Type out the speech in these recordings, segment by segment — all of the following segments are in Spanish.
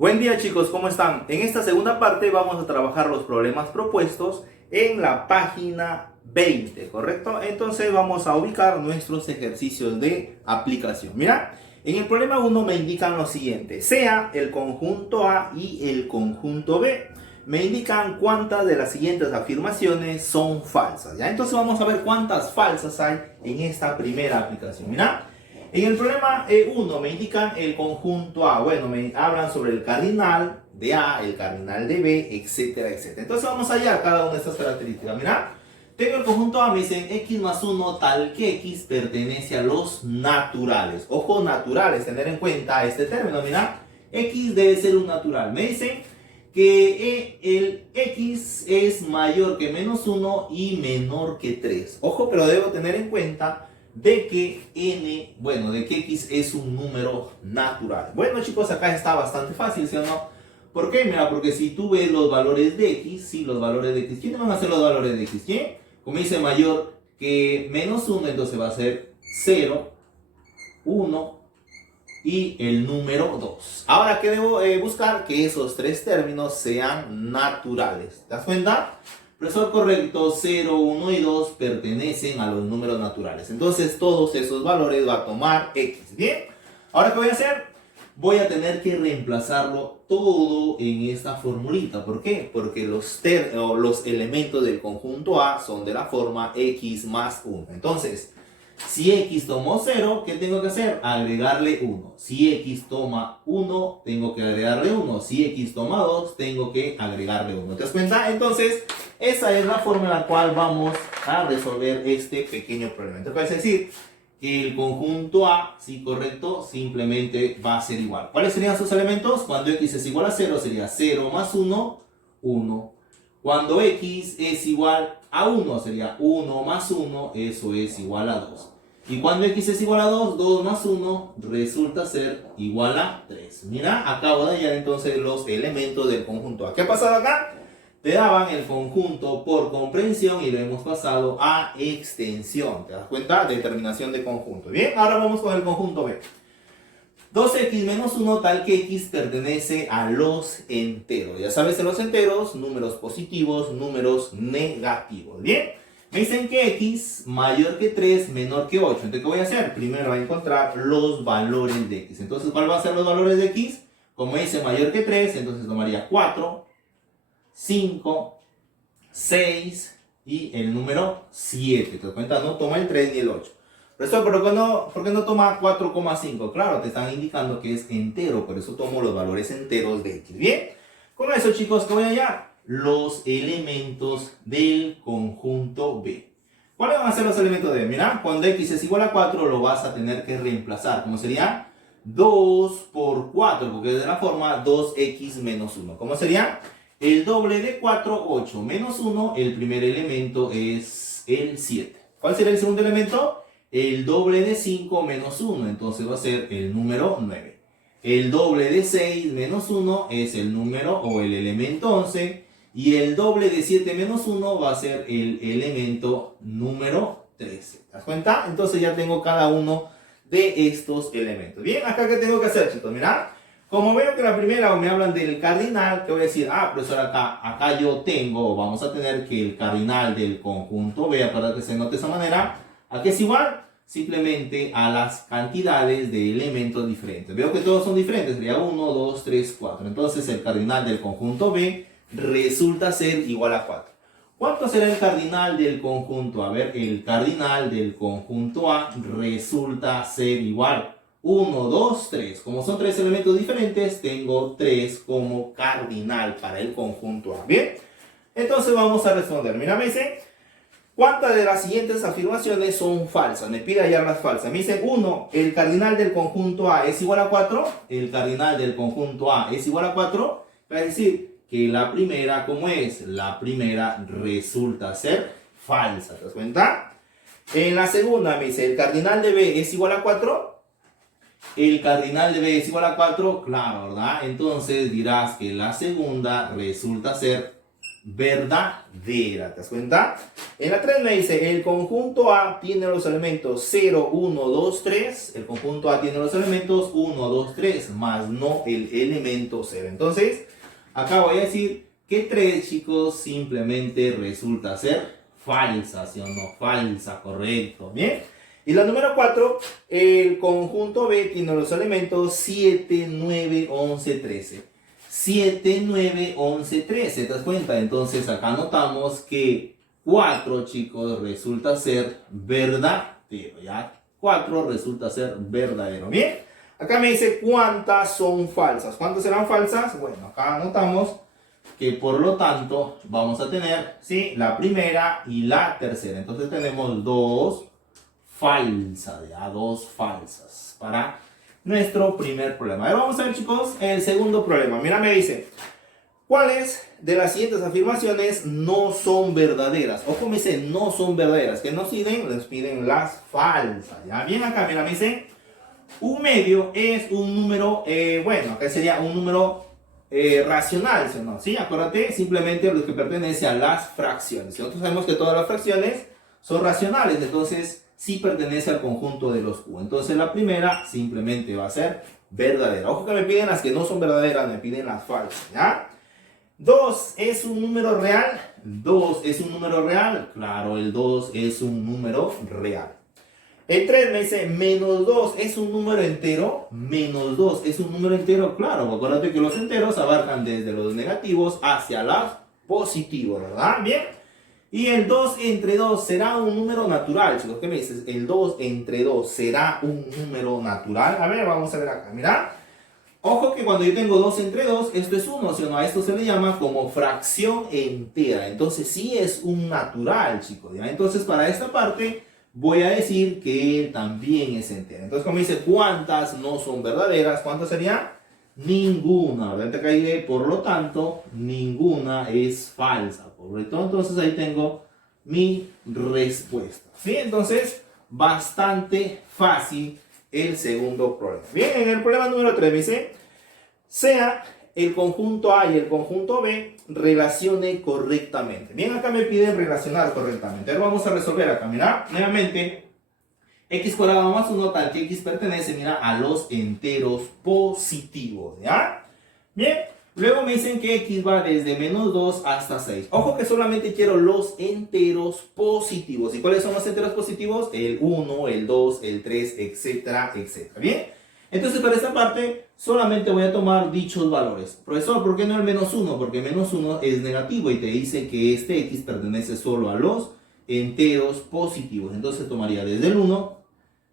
Buen día chicos, ¿cómo están? En esta segunda parte vamos a trabajar los problemas propuestos en la página 20, ¿correcto? Entonces vamos a ubicar nuestros ejercicios de aplicación. Mira, en el problema 1 me indican lo siguiente: sea el conjunto A y el conjunto B. Me indican cuántas de las siguientes afirmaciones son falsas, ¿ya? Entonces vamos a ver cuántas falsas hay en esta primera aplicación. Mira. En el problema 1 me indican el conjunto A. Bueno, me hablan sobre el cardinal de A, el cardinal de B, etcétera, etcétera. Entonces vamos a hallar cada una de estas características. Mira, tengo el conjunto A, me dicen x más 1 tal que x pertenece a los naturales. Ojo, naturales, tener en cuenta este término. Mira, x debe ser un natural. Me dicen que el x es mayor que menos 1 y menor que 3. Ojo, pero debo tener en cuenta de que de que x es un número natural. Bueno chicos, acá está bastante fácil, ¿sí o no? ¿Por qué? Mira, porque si tú ves los valores de x, sí, los valores de x, ¿quiénes van a ser los valores de x? ¿Quién? Como dice mayor que menos 1, entonces va a ser 0, 1 y el número 2. Ahora, ¿qué debo buscar? Que esos tres términos sean naturales. ¿Te das cuenta? Profesor, correcto, 0, 1 y 2 pertenecen a los números naturales. Entonces todos esos valores va a tomar x. Bien, ahora ¿qué voy a hacer? Voy a tener que reemplazarlo todo en esta formulita. ¿Por qué? Porque los elementos del conjunto A son de la forma x más 1. Entonces, si x tomó 0, ¿qué tengo que hacer? Agregarle 1. Si x toma 1, tengo que agregarle 1. Si x toma 2, tengo que agregarle 1. ¿Te das cuenta? Entonces, esa es la forma en la cual vamos a resolver este pequeño problema. Entonces, es decir, que el conjunto A, sí, correcto, simplemente va a ser igual. ¿Cuáles serían sus elementos? Cuando x es igual a 0, sería 0 más 1, 1. Cuando x es igual a 1, sería 1 más 1, eso es igual a 2. Y cuando x es igual a 2, 2 más 1 resulta ser igual a 3. Mira, acabo de hallar entonces los elementos del conjunto A. ¿Qué ha pasado acá? Te daban el conjunto por comprensión y lo hemos pasado a extensión. ¿Te das cuenta? Determinación de conjunto. Bien, ahora vamos con el conjunto B. 2x menos 1 tal que x pertenece a los enteros. Ya sabes, en los enteros, números positivos, números negativos. Bien, me dicen que x mayor que 3, menor que 8. Entonces, ¿qué voy a hacer? Primero voy a encontrar los valores de x. Entonces, ¿cuál va a ser los valores de x? Como dice mayor que 3, entonces tomaría 4, 5, 6 y el número 7. ¿Te das cuenta? No toma el 3 ni el 8. Profesor, ¿por qué no toma 4,5? Claro, te están indicando que es entero, por eso tomo los valores enteros de x. Bien, con eso chicos, ¿qué voy a hallar? Los elementos del conjunto B. ¿Cuáles van a ser los elementos de B? Mira, cuando x es igual a 4 lo vas a tener que reemplazar. ¿Cómo sería? 2 por 4, porque es de la forma 2x menos 1. ¿Cómo sería? El doble de 4, 8 menos 1, el primer elemento es el 7. ¿Cuál sería el segundo elemento? El doble de 5 menos 1, entonces va a ser el número 9. El doble de 6 menos 1 es el número o el elemento 11. Y el doble de 7 menos 1 va a ser el elemento número 13. ¿Te das cuenta? Entonces ya tengo cada uno de estos elementos. Bien, acá ¿qué tengo que hacer, chicos? Mirad. Como veo que la primera me hablan del cardinal, ¿qué voy a decir? Ah, profesor, acá yo tengo, vamos a tener que el cardinal del conjunto B, para que se note de esa manera, ¿a qué es igual? Simplemente a las cantidades de elementos diferentes. Veo que todos son diferentes, sería 1, 2, 3, 4. Entonces el cardinal del conjunto B resulta ser igual a 4. ¿Cuánto será el cardinal del conjunto A? A ver, el cardinal del conjunto A resulta ser igual 1, 2, 3. Como son tres elementos diferentes, tengo 3 como cardinal para el conjunto A. Bien, entonces vamos a responder. Mira, me dice, ¿cuántas de las siguientes afirmaciones son falsas? Me pide hallar las falsas. Me dice, 1, el cardinal del conjunto A es igual a 4. El cardinal del conjunto A es igual a 4. Va a decir que la primera, ¿cómo es? La primera resulta ser falsa. ¿Te das cuenta? En la segunda me dice, el cardinal de B es igual a 4. El cardinal de B es igual a 4, claro, ¿verdad? Entonces dirás que la segunda resulta ser verdadera. ¿Te das cuenta? En la 3 me dice, el conjunto A tiene los elementos 0, 1, 2, 3. El conjunto A tiene los elementos 1, 2, 3, más no el elemento 0. Entonces, acá voy a decir que 3, chicos, simplemente resulta ser falsa, ¿sí o no? Falsa, correcto. Bien. Y la número 4, el conjunto B tiene los elementos 7, 9, 11, 13. 7, 9, 11, 13. ¿Te das cuenta? Entonces acá notamos que 4, chicos, resulta ser verdadero. ¿Ya? 4 resulta ser verdadero. Bien. Acá me dice cuántas son falsas. ¿Cuántas serán falsas? Bueno, acá notamos que por lo tanto vamos a tener, ¿sí?, la primera y la tercera. Entonces tenemos 2 falsas, ya, 2 falsas para nuestro primer problema. Ahora vamos a ver, chicos, el segundo problema. Mira, me dice, ¿cuáles de las siguientes afirmaciones no son verdaderas? Ojo, me dice, no son verdaderas. ¿Qué nos piden? Les piden las falsas. Ya, bien acá, mira, me dice, un medio es un número, bueno, acá sería un número racional, ¿sí o no? Sí, acuérdate, simplemente lo que pertenece a las fracciones. Nosotros sabemos que todas las fracciones son racionales, entonces sí pertenece al conjunto de los Q. Entonces la primera simplemente va a ser verdadera. Ojo que me piden las que no son verdaderas, me piden las falsas, ¿ya? 2 es un número real. 2 es un número real. Claro, el 2 es un número real. El 3 me dice, menos 2 es un número entero. Menos 2 es un número entero. Claro, acuérdate que los enteros abarcan desde los negativos hacia los positivos, ¿verdad? Bien. Y el 2 entre 2 será un número natural, chicos. ¿Qué me dices? El 2 entre 2 será un número natural. A ver, vamos a ver acá. Mira. Ojo que cuando yo tengo 2 entre 2, esto es 1, ¿sí o no? A esto se le llama como fracción entera. Entonces sí es un natural, chicos. ¿Ya? Entonces para esta parte voy a decir que también es entera. Entonces como dice, ¿cuántas no son verdaderas? ¿Cuántas sería? Ninguna, ¿verdad? Por lo tanto, ninguna es falsa, ¿correcto? Entonces ahí tengo mi respuesta. ¿Sí? Entonces, bastante fácil el segundo problema. Bien, en el problema número 3 me dice, sea el conjunto A y el conjunto B relacione correctamente. Bien, acá me piden relacionar correctamente. Ahora vamos a resolver acá, mira, nuevamente. X cuadrado más 1 tal que X pertenece, mira, a los enteros positivos, ¿ya? Bien, luego me dicen que X va desde menos 2 hasta 6. Ojo que solamente quiero los enteros positivos. ¿Y cuáles son los enteros positivos? El 1, el 2, el 3, etcétera, etcétera. ¿Bien? Entonces para esta parte solamente voy a tomar dichos valores. Profesor, ¿por qué no el menos 1? Porque menos 1 es negativo y te dice que este X pertenece solo a los enteros positivos. Entonces tomaría desde el 1,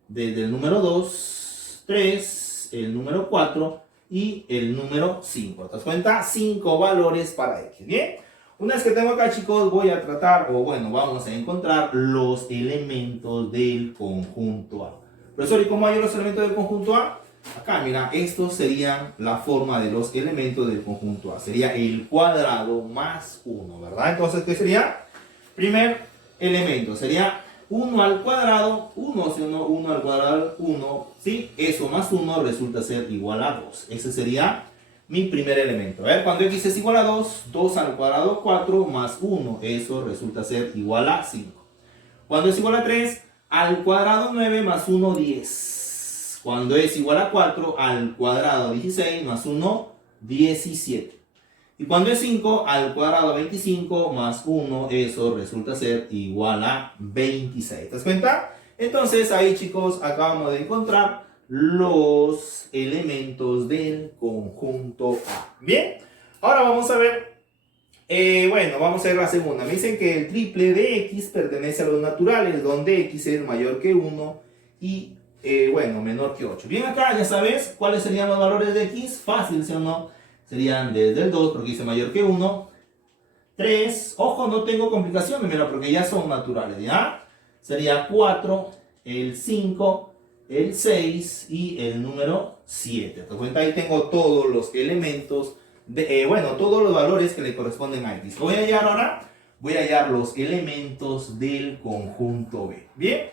desde el número 2, 3, el número 4 y el número 5. ¿Te das cuenta? 5 valores para X. Bien. Una vez que tengo acá, chicos, voy a tratar, o bueno, vamos a encontrar los elementos del conjunto A. Profesor, ¿y cómo hay los elementos del conjunto A? Acá, mira, estos serían la forma de los elementos del conjunto A. Sería el cuadrado más 1, ¿verdad? Entonces, ¿qué sería? Primer elemento sería 1 al cuadrado, 1, ¿sí o no? 1 al cuadrado, 1, ¿sí? Eso más 1 resulta ser igual a 2. Ese sería mi primer elemento. A ver, cuando X es igual a 2, 2 al cuadrado, 4 más 1. Eso resulta ser igual a 5. Cuando es igual a 3, al cuadrado 9 más 1, 10. Cuando es igual a 4, al cuadrado 16 más 1, 17. Y cuando es 5 al cuadrado 25 más 1, eso resulta ser igual a 26. ¿Te das cuenta? Entonces ahí, chicos, acabamos de encontrar los elementos del conjunto A. Bien, ahora vamos a ver, bueno, vamos a ver la segunda. Me dicen que el triple de X pertenece a los naturales, donde X es mayor que 1 y, bueno, menor que 8. Bien, acá ya sabes cuáles serían los valores de X. Fácil, ¿sí o no? Serían desde el 2, porque dice mayor que 1. 3, ojo, no tengo complicaciones, mira, porque ya son naturales, ¿ya? Sería 4, el 5, el 6 y el número 7. ¿Te das cuenta? Ahí tengo todos los elementos, bueno, todos los valores que le corresponden a X. Voy a hallar ahora, voy a hallar los elementos del conjunto B. ¿Bien?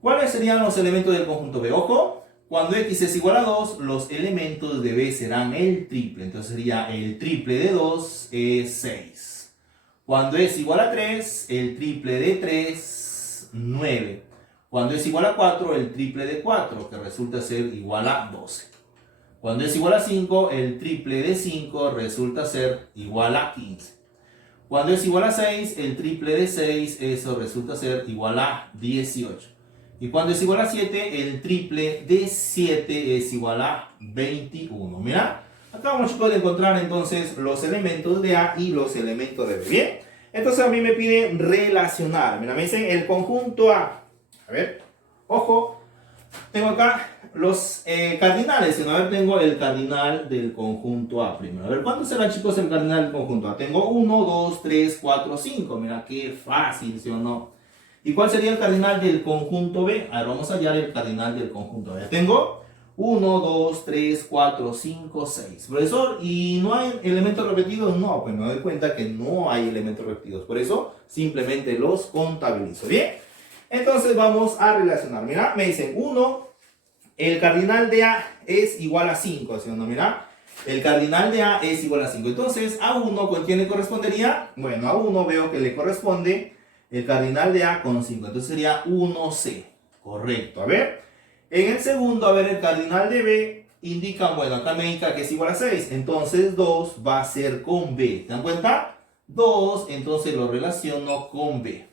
¿Cuáles serían los elementos del conjunto B? Ojo. Cuando X es igual a 2, los elementos de B serán el triple. Entonces sería el triple de 2 es 6. Cuando es igual a 3, el triple de 3, 9. Cuando es igual a 4, el triple de 4, que resulta ser igual a 12. Cuando es igual a 5, el triple de 5 resulta ser igual a 15. Cuando es igual a 6, el triple de 6, eso resulta ser igual a 18. Y cuando es igual a 7, el triple de 7 es igual a 21. Mira, acá vamos, chicos, a encontrar entonces los elementos de A y los elementos de B. Bien, entonces a mí me pide relacionar. Mira, me dicen el conjunto A. A ver, ojo, tengo acá los cardinales. A ver, tengo el cardinal del conjunto A primero. A ver, ¿cuántos será, chicos, el cardinal del conjunto A? Tengo 1, 2, 3, 4, 5. Mira, qué fácil, ¿sí o no? ¿Y cuál sería el cardinal del conjunto B? A ver, vamos a hallar el cardinal del conjunto B. Tengo 1, 2, 3, 4, 5, 6. Profesor, ¿y no hay elementos repetidos? No, pues me doy cuenta que no hay elementos repetidos. Por eso, simplemente los contabilizo. Bien, entonces vamos a relacionar. Mira, me dicen 1, el cardinal de A es igual a 5. ¿Sí o no? Mira, el cardinal de A es igual a 5. Entonces, a 1, ¿con quién le correspondería? Bueno, a 1 veo que le corresponde el cardinal de A con 5. Entonces sería 1C. Correcto. A ver. En el segundo, a ver, el cardinal de B indica, bueno, acá me indica que es igual a 6. Entonces 2 va a ser con B. ¿Se dan cuenta? 2, entonces lo relaciono con B.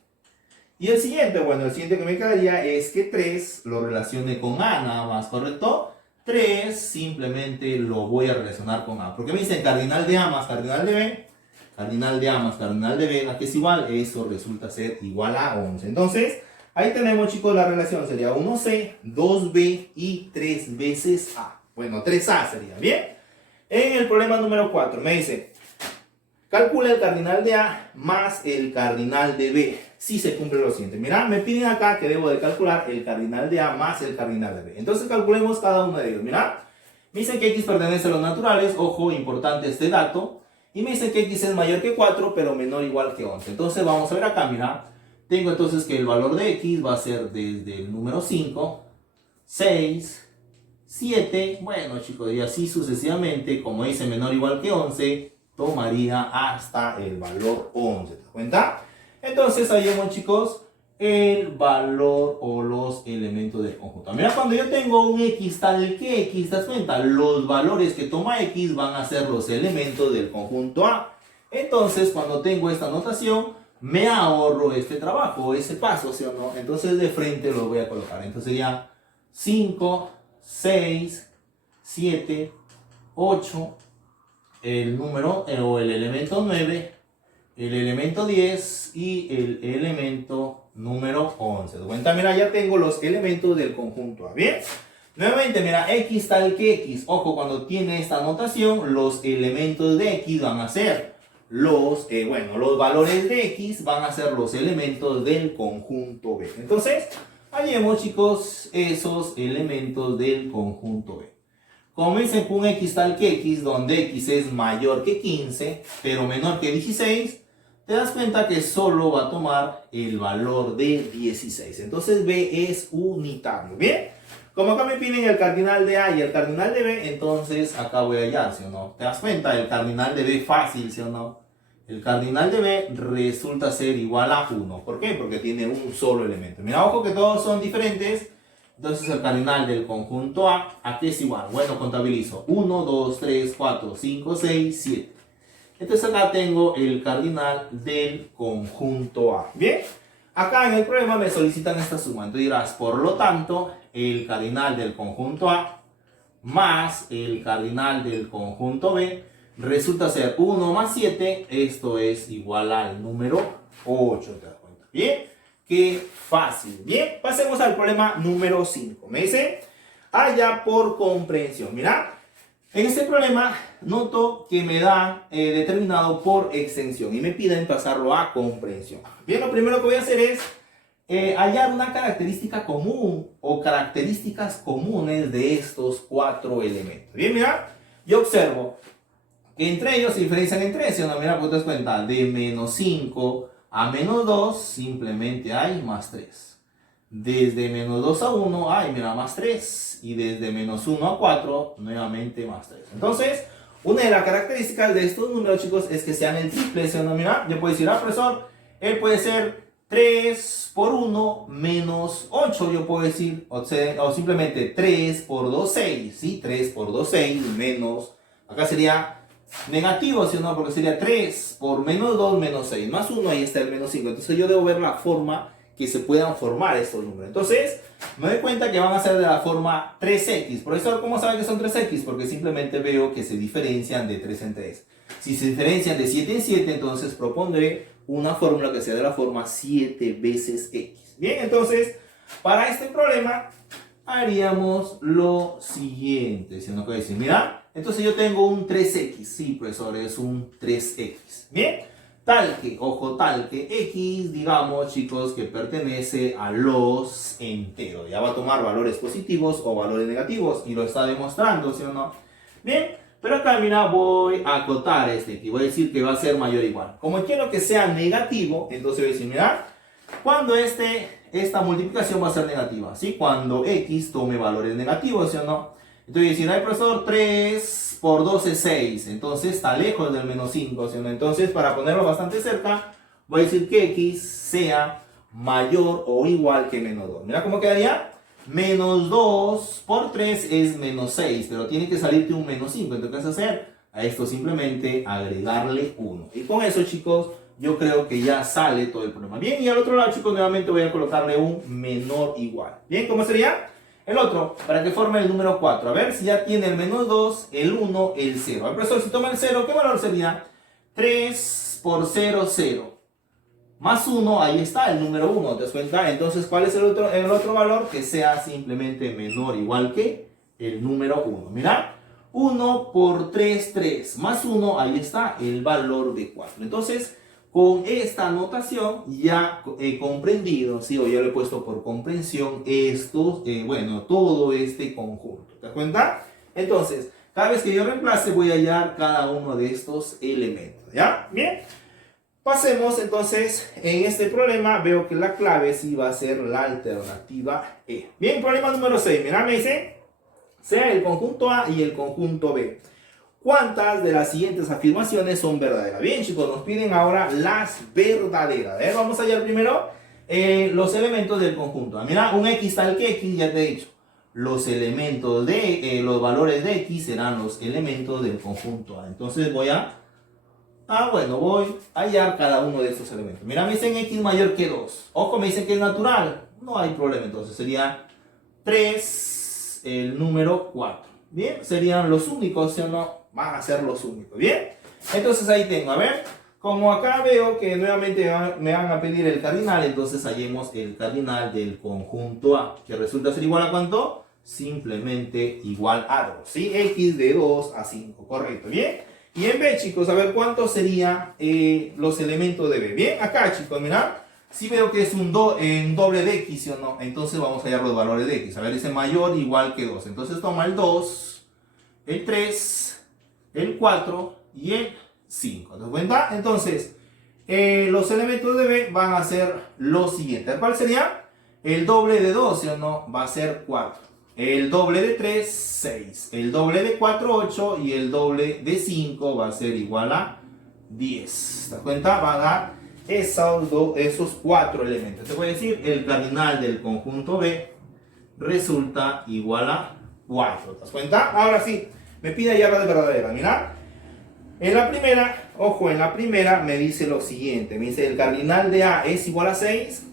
Y el siguiente, bueno, el siguiente que me quedaría es que 3 lo relacione con A nada más, ¿correcto? 3 simplemente lo voy a relacionar con A. Porque me dicen cardinal de A más cardinal de B. Cardinal de A más cardinal de B, ¿a qué es igual? Eso resulta ser igual a 11. Entonces, ahí tenemos, chicos, la relación. Sería 1C, 2B y 3 veces A. Bueno, 3A sería, ¿bien? En el problema número 4 me dice, calcula el cardinal de A más el cardinal de B. Si se cumple lo siguiente. Mira, me piden acá que debo de calcular el cardinal de A más el cardinal de B. Entonces, calculemos cada uno de ellos. Mira, me dicen que X pertenece a los naturales. Ojo, importante este dato. Y me dice que X es mayor que 4, pero menor o igual que 11. Entonces vamos a ver acá, mira. Tengo entonces que el valor de X va a ser desde el número 5, 6, 7. Bueno, chicos, y así sucesivamente. Como dice menor o igual que 11, tomaría hasta el valor 11. ¿Te das cuenta? Entonces hallemos, chicos, el valor o los elementos del conjunto. Mira, cuando yo tengo un X tal que X, ¿te das cuenta? Los valores que toma X van a ser los elementos del conjunto A. Entonces, cuando tengo esta notación, me ahorro este trabajo, ese paso, ¿sí o no? Entonces, de frente lo voy a colocar. Entonces ya 5, 6, 7, 8, el número o el elemento 9, el elemento 10 y el elemento número 11. ¿Te das cuenta? Mira, ya tengo los elementos del conjunto A. Bien. Nuevamente, mira, X tal que X. Ojo, cuando tiene esta notación, los elementos de X van a ser los valores de X van a ser los elementos del conjunto B. Entonces, hallemos, chicos, esos elementos del conjunto B. Como dicen, un X tal que X, donde X es mayor que 15, pero menor que 16, te das cuenta que solo va a tomar el valor de 16. Entonces B es unitario. Bien, como acá me piden el cardinal de A y el cardinal de B, entonces acá voy a hallar, ¿sí o no? ¿Te das cuenta? El cardinal de B fácil, ¿sí o no? El cardinal de B resulta ser igual a 1. ¿Por qué? Porque tiene un solo elemento. Mira, ojo que todos son diferentes. Entonces el cardinal del conjunto ¿a qué es igual? Bueno, contabilizo. 1, 2, 3, 4, 5, 6, 7. Entonces acá tengo el cardinal del conjunto A. Bien, acá en el problema me solicitan esta suma. Entonces dirás, por lo tanto, el cardinal del conjunto A más el cardinal del conjunto B resulta ser 1 más 7. Esto es igual al número 8. ¿Te das cuenta? Bien, qué fácil. Bien, pasemos al problema número 5. Me dice, halla por comprensión. Mira. En este problema noto que me da determinado por extensión y me piden pasarlo a comprensión. Bien, lo primero que voy a hacer es hallar una característica común o características comunes de estos 4 elementos. Bien, mira, yo observo que entre ellos se diferencian entre sí. No, mira, pues te das cuenta, de menos 5 a menos 2 simplemente hay más 3. Desde menos 2 a 1 hay, mira, más 3. Y desde menos 1 a 4 nuevamente más 3. Entonces, Una de las características de estos números, chicos, es que sean el triple, ¿sí o no? Mira, yo puedo decir, profesor, él puede ser 3 por 1 menos 8, yo puedo decir, o simplemente 3 por 2, 6, ¿sí? 3 por 2, 6, menos, acá sería negativo, ¿sí o no? Porque sería 3 por menos 2, menos 6, más 1, ahí está el menos 5. Entonces yo debo ver la forma que se puedan formar estos números. Entonces, me doy cuenta que van a ser de la forma 3x. Profesor, ¿cómo sabe que son 3x? Porque simplemente veo que se diferencian de 3 en 3. Si se diferencian de 7 en 7, entonces propondré una fórmula que sea de la forma 7 veces x. Bien, entonces, para este problema haríamos lo siguiente. Si no puede decir, mira, entonces yo tengo un 3x. Sí, profesor, es un 3x. Bien, tal que, ojo, tal que x, digamos, chicos, que pertenece a los enteros. Ya va a tomar valores positivos o valores negativos y lo está demostrando, ¿sí o no? Bien, pero acá, mira, voy a acotar este aquí. Voy a decir que va a ser mayor o igual. Como quiero que sea negativo, entonces voy a decir, mira, cuando esta multiplicación va a ser negativa, ¿sí? Cuando x tome valores negativos, ¿sí o no? Entonces voy a decir, ay, profesor, 3 por 2 es 6. Entonces está lejos del menos 5, ¿sí o no? Entonces, para ponerlo bastante cerca, voy a decir que x sea mayor o igual que menos 2. Mira cómo quedaría. Menos 2 por 3 es menos 6, pero tiene que salirte un menos 5. Entonces, ¿qué vas a hacer? A esto simplemente agregarle 1. Y con eso, chicos, yo creo que ya sale todo el problema. Bien, y al otro lado, chicos, nuevamente voy a colocarle un menor igual. Bien, ¿cómo sería? El otro, para que forme el número 4. A ver si ya tiene el menos 2, el 1, el 0. Al profesor, si toma el 0, ¿qué valor sería? 3 por 0, 0. Más 1, ahí está el número 1, ¿te das cuenta? Entonces, ¿cuál es el otro valor? Que sea simplemente menor o igual que el número 1. Mira, 1 por 3, 3. Más 1, ahí está el valor de 4. Entonces, con esta anotación ya he comprendido, ¿sí? O ya lo he puesto por comprensión todo este conjunto. ¿Te das cuenta? Entonces, cada vez que yo reemplace voy a hallar cada uno de estos elementos. ¿Ya? Bien. Pasemos entonces, en este problema veo que la clave sí va a ser la alternativa E. Bien, problema número 6. Mira, me dice, sea el conjunto A y el conjunto B. ¿Cuántas de las siguientes afirmaciones son verdaderas? Bien, chicos, nos piden ahora las verdaderas. A ver, vamos a hallar primero los elementos del conjunto A. Mira, un X tal que X, ya te he dicho. Los elementos de, los valores de X serán los elementos del conjunto A. Entonces voy a hallar cada uno de estos elementos. Mira, me dicen X mayor que 2. Ojo, me dicen que es natural. No hay problema, entonces sería 3, el número 4. Bien, serían los únicos, ¿sí o no? Van a ser los únicos. Bien, entonces ahí tengo, a ver, como acá veo que nuevamente me van a pedir el cardinal, entonces hallemos el cardinal del conjunto A, que resulta ser igual a ¿cuánto? Simplemente igual a 2, ¿sí? X de 2 a 5, correcto, bien. Y en B, chicos, a ver cuántos serían los elementos de B. Bien, acá, chicos, mira, si veo que es un doble de X, ¿sí o no? Entonces vamos a hallar los valores de X. A ver, dice mayor o igual que 2. Entonces toma el 2, el 3, el 4 y el 5. ¿Te das cuenta? Entonces, los elementos de B van a ser los siguientes. ¿Cuál sería? El doble de 2, ¿sí o no? Va a ser 4. El doble de 3, 6. El doble de 4, 8. Y el doble de 5 va a ser igual a 10. ¿Te das cuenta? Va a dar esos 4 elementos. Te voy a decir, el cardinal del conjunto B resulta igual a 4. ¿Te das cuenta? Ahora sí, me pide hallar la verdadera. Mira, en la primera, ojo, en la primera me dice lo siguiente. Me dice, el cardinal de A es igual a 6.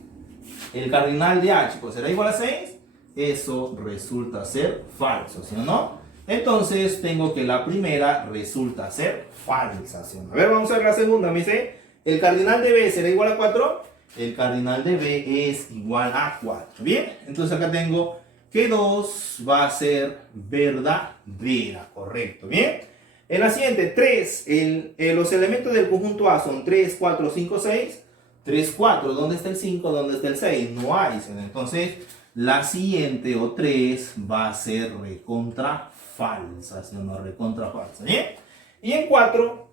El cardinal de A, chicos, ¿será igual a 6? Eso resulta ser falso, ¿sí o no? Entonces tengo que la primera resulta ser falsa, ¿sí o no? A ver, vamos a ver la segunda. Me dice, ¿el cardinal de B será igual a 4? El cardinal de B es igual a 4. Bien, entonces acá tengo que 2 va a ser verdadera, correcto. Bien, en la siguiente, 3, los elementos del conjunto A son 3, 4, 5, 6. 3, 4, ¿dónde está el 5? ¿Dónde está el 6? No hay, ¿sí? Entonces la siguiente, o 3, va a ser recontra falsa, ¿sí o no? Recontra falsa, ¿bien? Y en 4,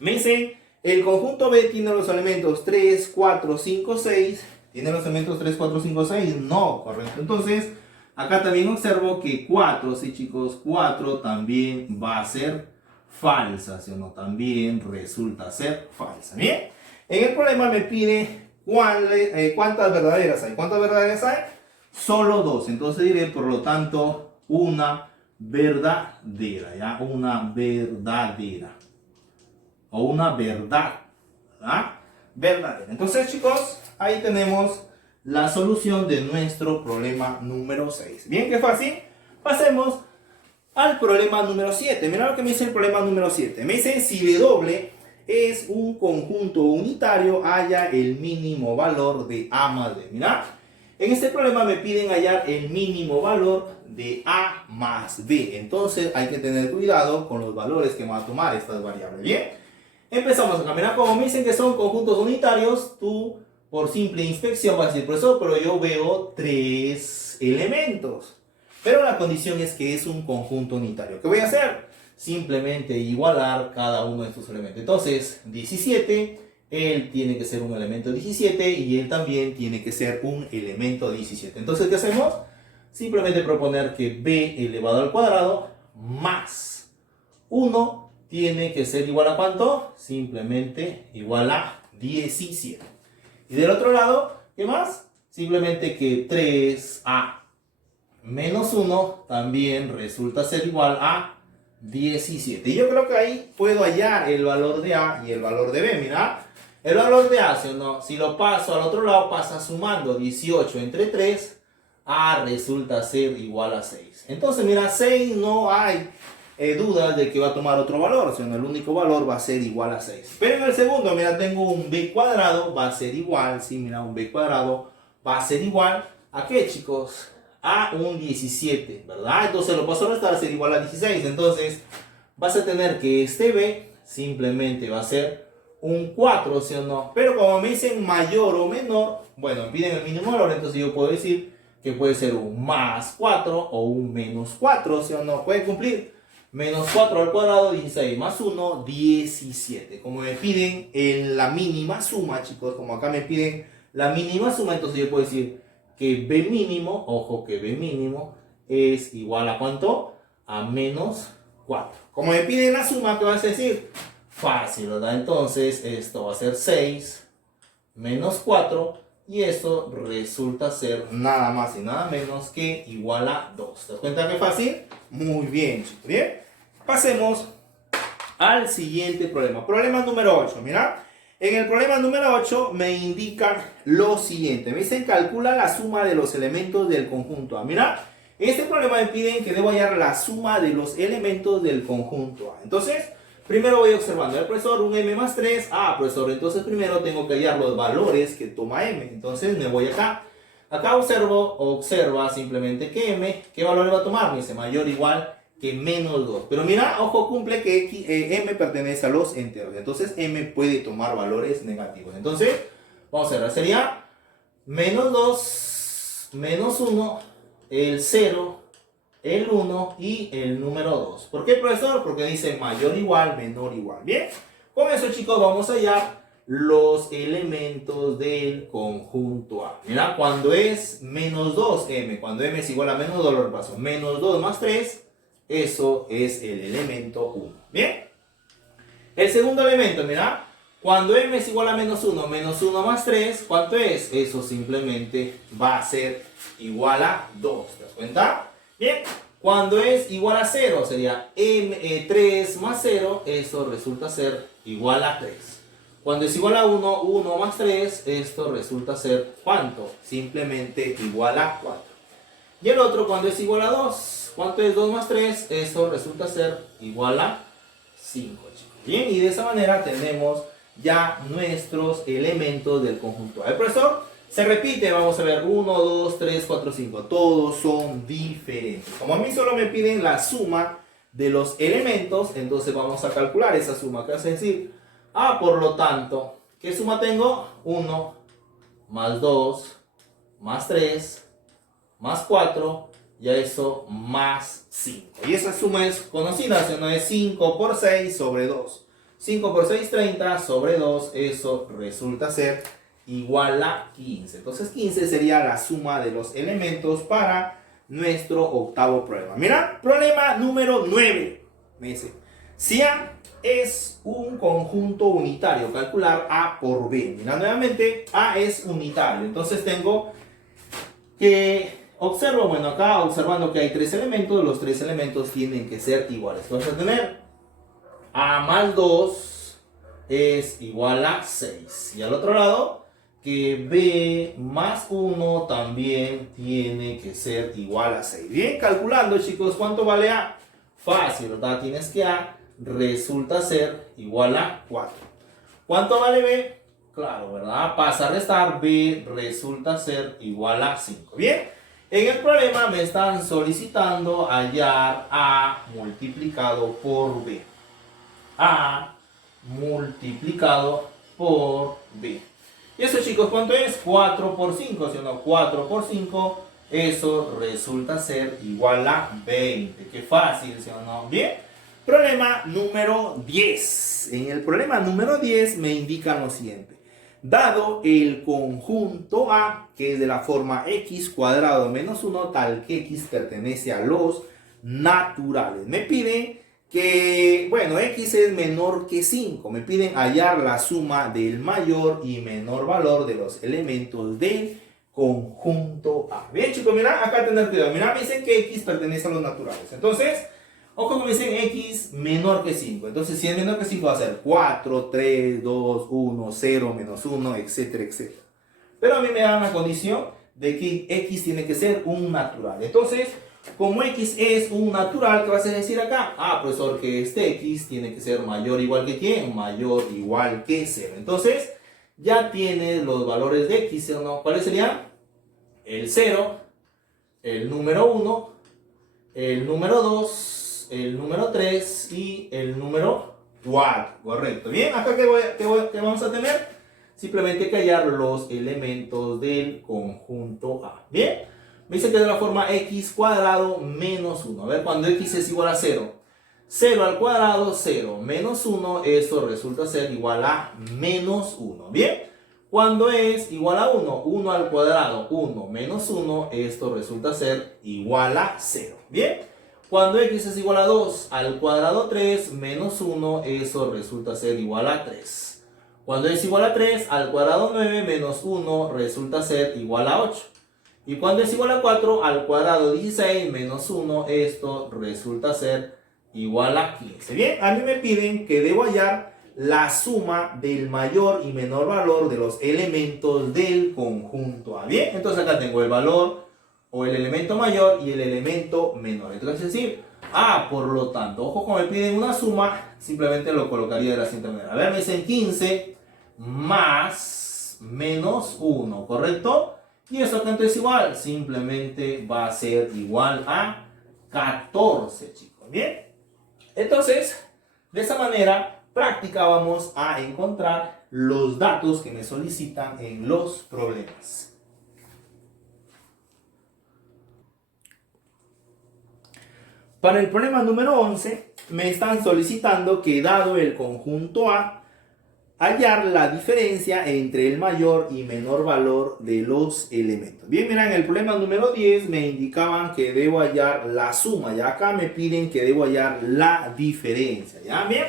me dice, el conjunto B tiene los elementos 3, 4, 5, 6. ¿Tiene los elementos 3, 4, 5, 6? No, correcto. Entonces, acá también observo que 4, sí chicos, 4 también va a ser falsa, ¿sí o no? También resulta ser falsa. Bien, en el problema me pide cuántas verdaderas hay. ¿Cuántas verdaderas hay? Solo dos. Entonces diré, por lo tanto, una verdadera, ¿ya? Una verdadera. O una verdad, ¿verdad? Verdadera. Entonces, chicos, ahí tenemos la solución de nuestro problema número 6. Bien, qué fácil. Pasemos al problema número 7. Mira lo que me dice el problema número 7. Me dice si W es un conjunto unitario, halla el mínimo valor de A más B. Mira, en este problema me piden hallar el mínimo valor de A más B. Entonces hay que tener cuidado con los valores que van a tomar estas variables. Bien, empezamos acá. Mira, como me dicen que son conjuntos unitarios, tú por simple inspección vas a decir, profesor, pero yo veo 3 elementos. Pero la condición es que es un conjunto unitario. ¿Qué voy a hacer? Simplemente igualar cada uno de estos elementos. Entonces, 17, él tiene que ser un elemento 17 y él también tiene que ser un elemento 17. Entonces, ¿qué hacemos? Simplemente proponer que b elevado al cuadrado más 1 tiene que ser igual a ¿cuánto? Simplemente igual a 17. Y del otro lado, ¿qué más? Simplemente que 3a menos 1 también resulta ser igual a 17. Y yo creo que ahí puedo hallar el valor de A y el valor de B. Mira, el valor de A, ¿sí o no? Si lo paso al otro lado, pasa sumando 18 entre 3. A resulta ser igual a 6. Entonces, mira, 6 no hay dudas de que va a tomar otro valor. ¿Sí o no? El único valor va a ser igual a 6. Pero en el segundo, mira, tengo un B cuadrado, va a ser igual. Sí, mira, un B cuadrado va a ser igual. ¿A qué, chicos? A un 17, ¿verdad? Entonces lo paso a restar, a ser igual a 16. Entonces vas a tener que este B simplemente va a ser un 4, ¿sí o no? Pero como me dicen mayor o menor, bueno, me piden el mínimo valor, entonces yo puedo decir que puede ser un más 4 o un menos 4, ¿sí o no? Puede cumplir. Menos 4 al cuadrado, 16 más 1, 17. Como me piden en la mínima suma, chicos, como acá me piden la mínima suma, entonces yo puedo decir que B mínimo, ojo que B mínimo es igual a ¿cuánto? A menos 4. Como me piden la suma, ¿qué vas a decir? Fácil, ¿verdad? Entonces esto va a ser 6 menos 4 y esto resulta ser nada más y nada menos que igual a 2. ¿Te das cuenta qué fácil? Muy bien, chicos. Bien, pasemos al siguiente problema. Problema número 8, mira. En el problema número 8 me indican lo siguiente. Me dicen calcula la suma de los elementos del conjunto A. Mira, en este problema me piden que debo hallar la suma de los elementos del conjunto A. Entonces, primero voy observando. El profesor, un M más 3. Ah, profesor, entonces primero tengo que hallar los valores que toma M. Entonces me voy acá. Acá observa simplemente que M, ¿qué valor va a tomar? Me dice mayor o igual que menos 2. Pero mira, ojo, cumple que M pertenece a los enteros. Entonces M puede tomar valores negativos. Entonces, vamos a ver, sería menos 2, menos 1, el 0, el 1 y el número 2. ¿Por qué, profesor? Porque dice mayor igual, menor igual. Bien, con eso, chicos, vamos a hallar los elementos del conjunto A. Mira, cuando es menos 2M, cuando M es igual a menos 2, lo repaso. Menos 2 más 3. Eso es el elemento 1. Bien. El segundo elemento, mira. Cuando M es igual a menos 1 más 3, ¿cuánto es? Eso simplemente va a ser igual a 2. ¿Te das cuenta? Bien. Cuando es igual a 0, sería 3 más 0. Eso resulta ser igual a 3. Cuando es igual a 1, 1 más 3. Esto resulta ser ¿cuánto? Simplemente igual a 4. Y el otro cuando es igual a 2. ¿Cuánto es 2 más 3? Esto resulta ser igual a 5, chicos. Bien, y de esa manera tenemos ya nuestros elementos del conjunto A. El profesor se repite, vamos a ver, 1, 2, 3, 4, 5. Todos son diferentes. Como a mí solo me piden la suma de los elementos, entonces vamos a calcular esa suma. ¿Qué hace decir? Ah, por lo tanto, ¿qué suma tengo? 1 más 2 más 3 más 4. Y a eso más 5. Y esa suma es conocida, ¿no? Es 5 por 6 sobre 2. 5 por 6, 30 sobre 2. Eso resulta ser igual a 15. Entonces 15 sería la suma de los elementos para nuestro octavo problema. Mira, problema número 9. Me dice, Si A es un conjunto unitario, calcular A por B. Mira, nuevamente A es unitario, entonces tengo que observo, bueno, acá observando que hay tres elementos, los tres elementos tienen que ser iguales. Vamos a tener A más 2 es igual a 6. Y al otro lado, que B más 1 también tiene que ser igual a 6. Bien, calculando, chicos, ¿cuánto vale A? Fácil, ¿verdad? Tienes que A resulta ser igual a 4. ¿Cuánto vale B? Claro, ¿verdad? Pasa a restar, B resulta ser igual a 5. Bien, en el problema me están solicitando hallar A multiplicado por B. A multiplicado por B. ¿Y eso, chicos, cuánto es? 4 por 5, ¿sí o no? 4 por 5, eso resulta ser igual a 20. Qué fácil, ¿sí o no? Bien. Problema número 10. En el problema número 10 me indican lo siguiente. Dado el conjunto A, que es de la forma x cuadrado menos 1, tal que x pertenece a los naturales. Me piden que, bueno, x es menor que 5. Me piden hallar la suma del mayor y menor valor de los elementos del conjunto A. Bien, chicos, mira, acá tener cuidado. Mira, me dicen que x pertenece a los naturales. Entonces, ojo que me dicen x menor que 5. Entonces, si es menor que 5 va a ser 4, 3, 2, 1, 0, menos 1, etcétera, etcétera. Pero a mí me dan la condición de que x tiene que ser un natural. Entonces, como x es un natural, ¿qué vas a decir acá? Ah, profesor, que este x tiene que ser mayor o igual que ¿quién? Mayor o igual que 0. Entonces, ya tienes los valores de x, ¿no? ¿Cuáles serían? El 0, el número 1, el número 2, el número 3 y el número 4. Correcto. Bien, acá ¿qué vamos a tener? Simplemente que hallar los elementos del conjunto A. Bien. Me dice que es de la forma x cuadrado menos 1. A ver, cuando x es igual a 0. 0 al cuadrado, 0. Menos 1, eso resulta ser igual a menos 1. Bien. Cuando es igual a 1, 1 al cuadrado, 1 menos 1, esto resulta ser igual a 0. Bien. Cuando x es igual a 2 al cuadrado 3 menos 1, eso resulta ser igual a 3. Cuando es igual a 3 al cuadrado 9 menos 1, resulta ser igual a 8. Y cuando es igual a 4 al cuadrado 16 menos 1, esto resulta ser igual a 15. Bien, a mí me piden que debo hallar la suma del mayor y menor valor de los elementos del conjunto A. Bien, entonces acá tengo el valor o el elemento mayor y el elemento menor. Entonces es decir, por lo tanto, ojo, como me piden una suma, simplemente lo colocaría de la siguiente manera. A ver, me dicen 15 más menos 1, ¿correcto? Y eso acá entonces igual, simplemente va a ser igual a 14, chicos. Bien, entonces, de esa manera, práctica vamos a encontrar los datos que me solicitan en los problemas. Para el problema número 11, me están solicitando que dado el conjunto A, hallar la diferencia entre el mayor y menor valor de los elementos. Bien, mira, en el problema número 10 me indicaban que debo hallar la suma. Ya acá me piden que debo hallar la diferencia. ¿Ya? Bien.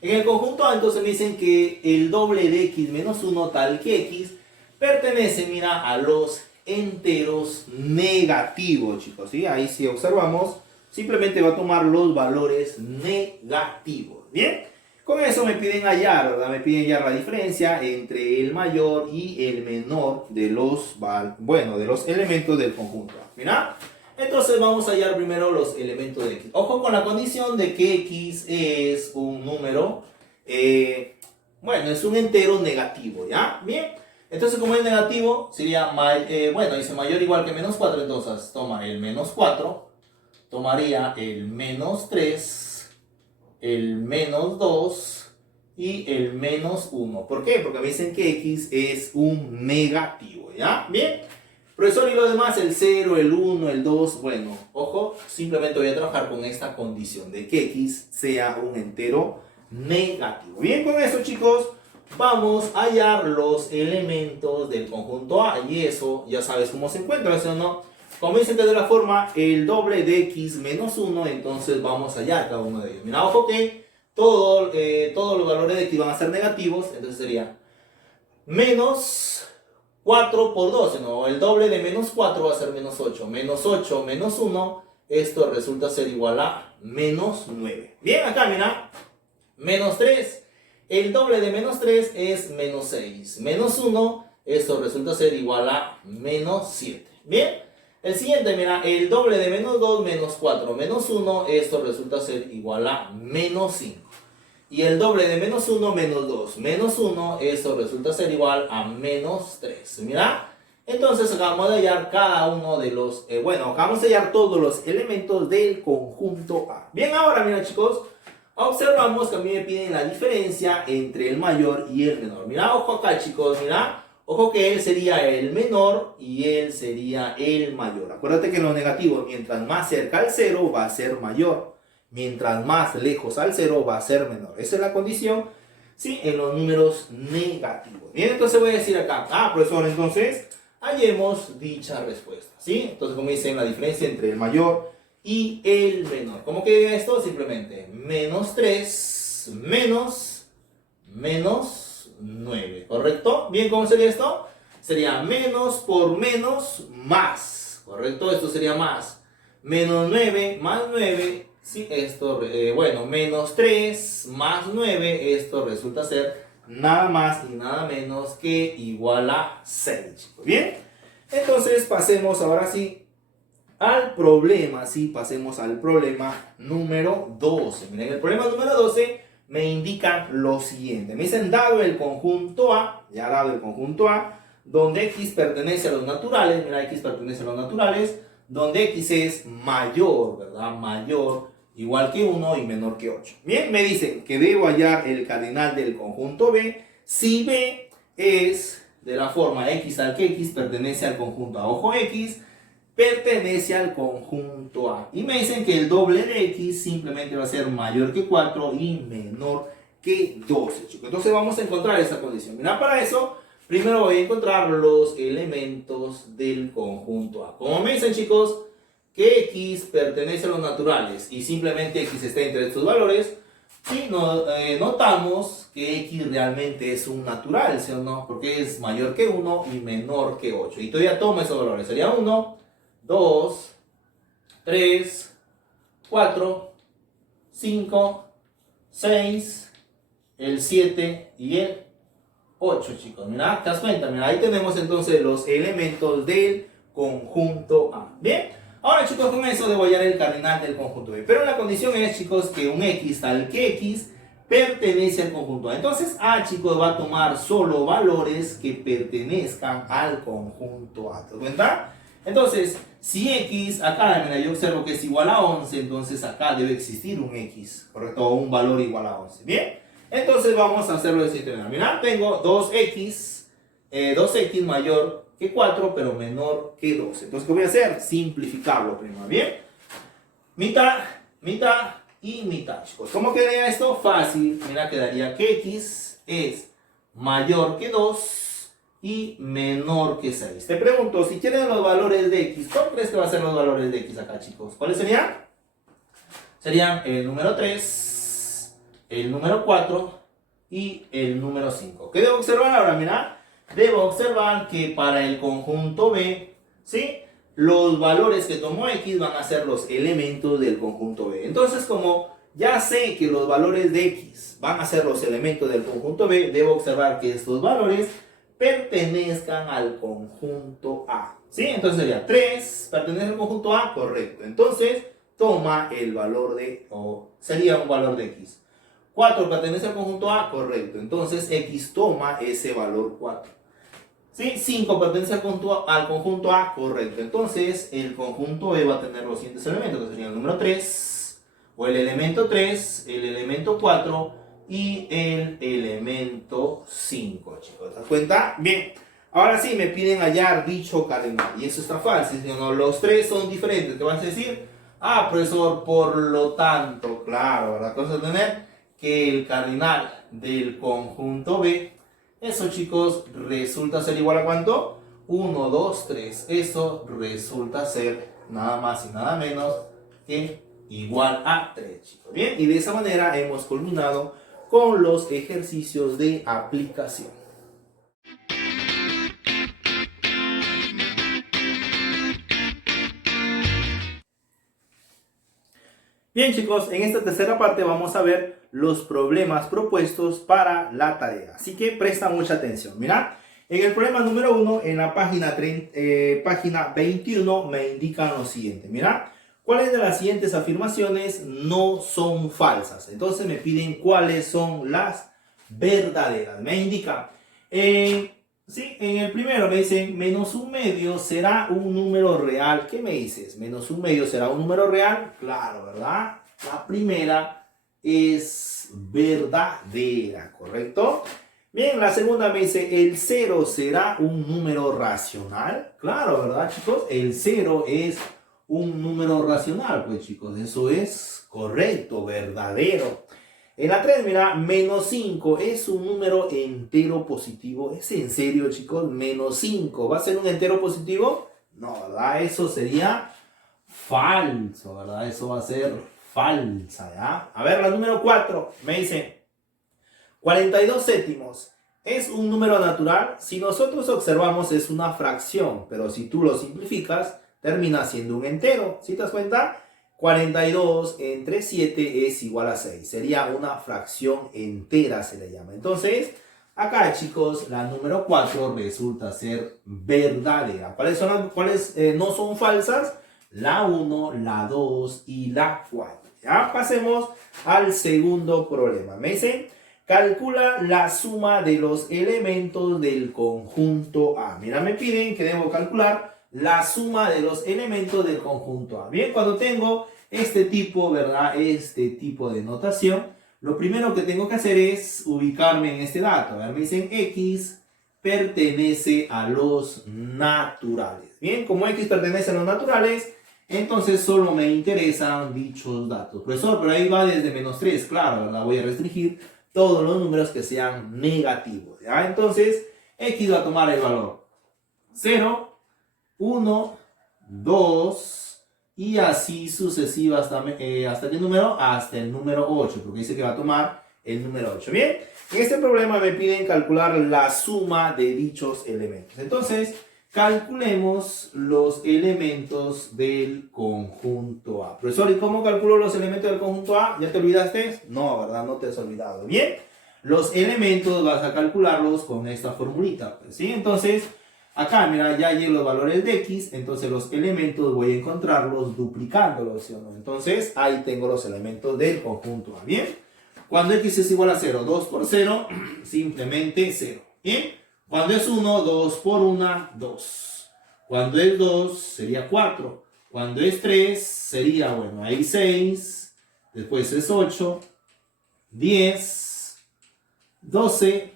En el conjunto A, entonces me dicen que el doble de x menos 1 tal que x pertenece, mira, a los enteros negativos, chicos. ¿Sí? Ahí si observamos, simplemente va a tomar los valores negativos. Bien. Con eso me piden hallar, ¿verdad? Me piden hallar la diferencia entre el mayor y el menor de los, de los elementos del conjunto. ¿Mira? Entonces vamos a hallar primero los elementos de x. Ojo con la condición de que x es un número, es un entero negativo, ¿ya? Bien. Entonces como es negativo, sería, dice mayor o igual que menos 4, entonces toma el menos 4, tomaría el menos 3, el menos 2 y el menos 1. ¿Por qué? Porque me dicen que x es un negativo, ¿ya? Bien. Profesor, y lo demás, el 0, el 1, el 2, bueno, ojo, simplemente voy a trabajar con esta condición de que x sea un entero negativo. Bien, con eso, chicos, vamos a hallar los elementos del conjunto A. Y eso, ya sabes cómo se encuentra, ¿sí o no? Como dicen que de la forma el doble de x menos 1, entonces vamos a hallar cada uno de ellos. Mira, ojo que todos los valores de x van a ser negativos, entonces sería menos 4 por 12, ¿no? El doble de menos 4 va a ser menos 8. Menos 8 menos 1, esto resulta ser igual a menos 9. Bien, acá mira, menos 3. El doble de menos 3 es menos 6. Menos 1, esto resulta ser igual a menos 7. Bien, el siguiente, mira, el doble de menos 2 menos 4 menos 1, esto resulta ser igual a menos 5. Y el doble de menos 1 menos 2 menos 1, esto resulta ser igual a menos 3. Mira, entonces acabamos de hallar cada uno de los, acabamos de hallar todos los elementos del conjunto A. Bien, ahora mira chicos, observamos que a mí me piden la diferencia entre el mayor y el menor. Mira, ojo acá chicos, mira, ojo que él sería el menor y él sería el mayor. Acuérdate que en lo negativo, mientras más cerca al cero va a ser mayor. Mientras más lejos al cero va a ser menor. Esa es la condición, ¿sí? En los números negativos. Bien, entonces voy a decir acá, profesor, entonces hallemos dicha respuesta, ¿sí? Entonces, como dicen, la diferencia entre el mayor y el menor. ¿Cómo queda esto? Simplemente menos 3 menos 9, ¿correcto? Bien, ¿cómo sería esto? Sería menos por menos más, ¿correcto? Esto sería más. Menos 9 más 9. Sí, esto, menos 3 más 9, esto resulta ser nada más y nada menos que igual a 6, chicos. Bien, entonces pasemos ahora sí al problema, sí, pasemos al problema número 12. Miren, el problema número 12 me indica lo siguiente. Me dicen, dado el conjunto A, ya dado el conjunto A, donde x pertenece a los naturales, mira, x pertenece a los naturales, donde x es mayor, ¿verdad? Mayor, igual que 1 y menor que 8. Bien, me dicen que debo hallar el cardinal del conjunto B si B es de la forma x al que x pertenece al conjunto A. Ojo, x pertenece al conjunto A. Y me dicen que el doble de x simplemente va a ser mayor que 4 y menor que 12, chicos. Entonces vamos a encontrar esa condición. Mira, para eso, primero voy a encontrar los elementos del conjunto A. Como me dicen, chicos, que x pertenece a los naturales y simplemente x está entre estos valores, sí, notamos que x realmente es un natural, ¿sí o no? Porque es mayor que 1 y menor que 8. Y todavía toma esos valores. Sería 1, 2, 3, 4, 5, 6, el 7 y el 8, chicos. Mira, ¿te das cuenta? Mira, ahí tenemos entonces los elementos del conjunto A. Bien. Ahora, chicos, con eso debo hallar el cardinal del conjunto B. Pero la condición es, chicos, que un x tal que x pertenece al conjunto A. Entonces, A, chicos, va a tomar solo valores que pertenezcan al conjunto A. ¿Te das cuenta? Entonces, si x, acá, mira, yo observo que es igual a 11, entonces acá debe existir un x, ¿correcto? O un valor igual a 11. Bien, entonces vamos a hacerlo de esta manera. Mira, tengo 2x mayor que 4, pero menor que 12. Entonces, ¿qué voy a hacer? Simplificarlo primero, ¿bien? Mitad, mitad y mitad, chicos. ¿Cómo quedaría esto? Fácil. Mira, quedaría que x es mayor que 2 y menor que 6. Te pregunto, si quieren los valores de x, ¿cuál crees que va a ser los valores de x acá, chicos? ¿Cuáles serían? Serían el número 3, el número 4 y el número 5. ¿Qué debo observar ahora? Mira. Debo observar que para el conjunto B, ¿sí?, los valores que tomó x van a ser los elementos del conjunto B. Entonces, como ya sé que los valores de x van a ser los elementos del conjunto B, debo observar que estos valores pertenezcan al conjunto A. ¿Sí? Entonces sería 3, ¿pertenece al conjunto A? Correcto. Entonces, toma el valor de, o sería un valor de x. 4 pertenece al conjunto A, correcto. Entonces x toma ese valor 4. ¿Sí? 5 pertenece al conjunto A, correcto. Entonces el conjunto B va a tener los siguientes elementos, que serían el número 3, o el elemento 3, el elemento 4 y el elemento 5, chicos. ¿Te das cuenta? Bien. Ahora sí, me piden hallar dicho cardinal. Y eso está fácil. ¿No? Los tres son diferentes. ¿Qué vas a decir? Profesor, por lo tanto, claro, ¿verdad? Entonces tener que el cardinal del conjunto B, eso, chicos, resulta ser igual a ¿cuánto? 1, 2, 3. Eso resulta ser nada más y nada menos que igual a 3, chicos. Bien, y de esa manera hemos culminado con los ejercicios de aplicación. Bien, chicos, en esta tercera parte vamos a ver los problemas propuestos para la tarea. Así que presta mucha atención. Mira, en el problema número 1, en la página 21, me indican lo siguiente. Mira, ¿cuáles de las siguientes afirmaciones no son falsas? Entonces me piden cuáles son las verdaderas. Me indica, sí, en el primero me dicen menos un medio será un número real. ¿Qué me dices? Menos un medio será un número real. Claro, ¿verdad? La primera es verdadera, ¿correcto? Bien, la segunda me dice el 0 será un número racional. Claro, ¿verdad, chicos? El 0 es un número racional. Pues, chicos, eso es correcto, verdadero. En la 3, mira, menos 5 es un número entero positivo. ¿Es en serio, chicos? Menos 5, ¿va a ser un entero positivo? No, ¿verdad? Eso sería falso, ¿verdad? Eso va a ser falsa, ¿ya? A ver, la número 4 me dice 42 séptimos. ¿Es un número natural? Si nosotros observamos es una fracción, pero si tú lo simplificas, termina siendo un entero. ¿Sí te das cuenta? 42 entre 7 es igual a 6. Sería una fracción entera, se le llama. Entonces, acá, chicos, la número 4 resulta ser verdadera. ¿Cuáles no son falsas? La 1, la 2 y la 4. Ya pasemos al segundo problema. Me dice, calcula la suma de los elementos del conjunto A. Mira, me piden que debo calcular la suma de los elementos del conjunto A. Bien, cuando tengo este tipo, ¿verdad? Este tipo de notación, lo primero que tengo que hacer es ubicarme en este dato. A ver, me dicen X pertenece a los naturales. Bien, como X pertenece a los naturales, entonces solo me interesan dichos datos. Profesor, pero ahí va desde menos 3, claro, ¿verdad? Voy a restringir todos los números que sean negativos, ¿ya? Entonces, X va a tomar el valor 0, 1, 2 y así sucesivo hasta qué número, hasta el número 8, porque dice que va a tomar el número 8. Bien, en este problema me piden calcular la suma de dichos elementos. Entonces, calculemos los elementos del conjunto A. Profesor, ¿y cómo calculo los elementos del conjunto A? ¿Ya te olvidaste? No, ¿verdad? No te has olvidado. Bien, los elementos vas a calcularlos con esta formulita, ¿sí? Entonces, acá, mira, ya hay los valores de X, entonces los elementos voy a encontrarlos duplicándolos, ¿sí o no? Entonces, ahí tengo los elementos del conjunto A, ¿bien? Cuando X es igual a 0, 2 por 0, simplemente 0, ¿bien? Cuando es 1, 2 por 1, 2. Cuando es 2, sería 4. Cuando es 3, sería, bueno, ahí 6, después es 8, 10, 12,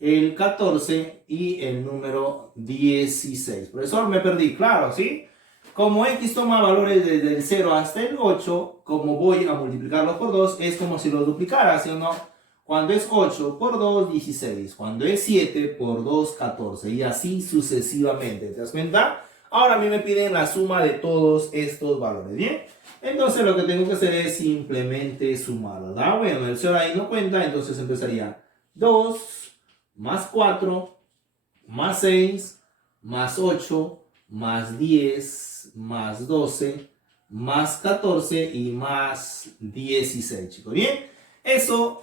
el 14 y el número 16. Profesor, me perdí, claro, ¿sí? Como X toma valores desde el 0 hasta el 8, como voy a multiplicarlos por 2, es como si los duplicara, ¿sí o no? Cuando es 8 por 2, 16. Cuando es 7 por 2, 14. Y así sucesivamente, ¿te das cuenta? Ahora a mí me piden la suma de todos estos valores, ¿bien? Entonces lo que tengo que hacer es simplemente sumarlos, ¿verdad? Bueno, el 0 ahí no cuenta, entonces empezaría 2 más 4 más 6 más 8 más 10 más 12 más 14 y más 16, chicos. Bien, eso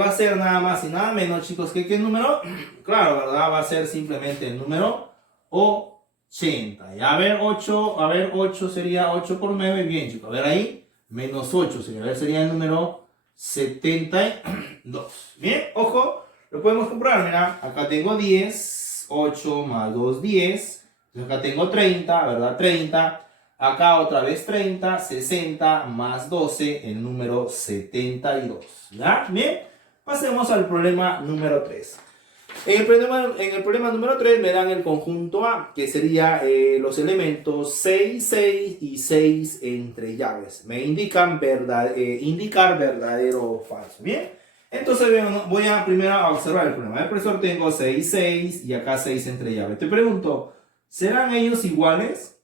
va a ser nada más y nada menos, chicos, que ¿qué número? Claro, ¿verdad? Va a ser simplemente el número 80. Y a ver, 8 sería 8 por 9. Bien, chicos, a ver ahí, menos 8 sería, a ver, sería el número 72. Bien, ojo, lo podemos comprobar, mira, acá tengo 10, 8 más 2, 10. Entonces acá tengo 30, ¿verdad? 30. Acá otra vez 30, 60 más 12, el número 72. ¿Ya? Bien, pasemos al problema número 3. En el problema número 3 me dan el conjunto A, que sería los elementos 6, 6 y 6 entre llaves. Me indican indicar verdadero o falso. Bien, entonces voy a primero a observar el problema. El profesor, tengo 6, 6 y acá 6 entre llaves. Te pregunto, ¿serán ellos iguales?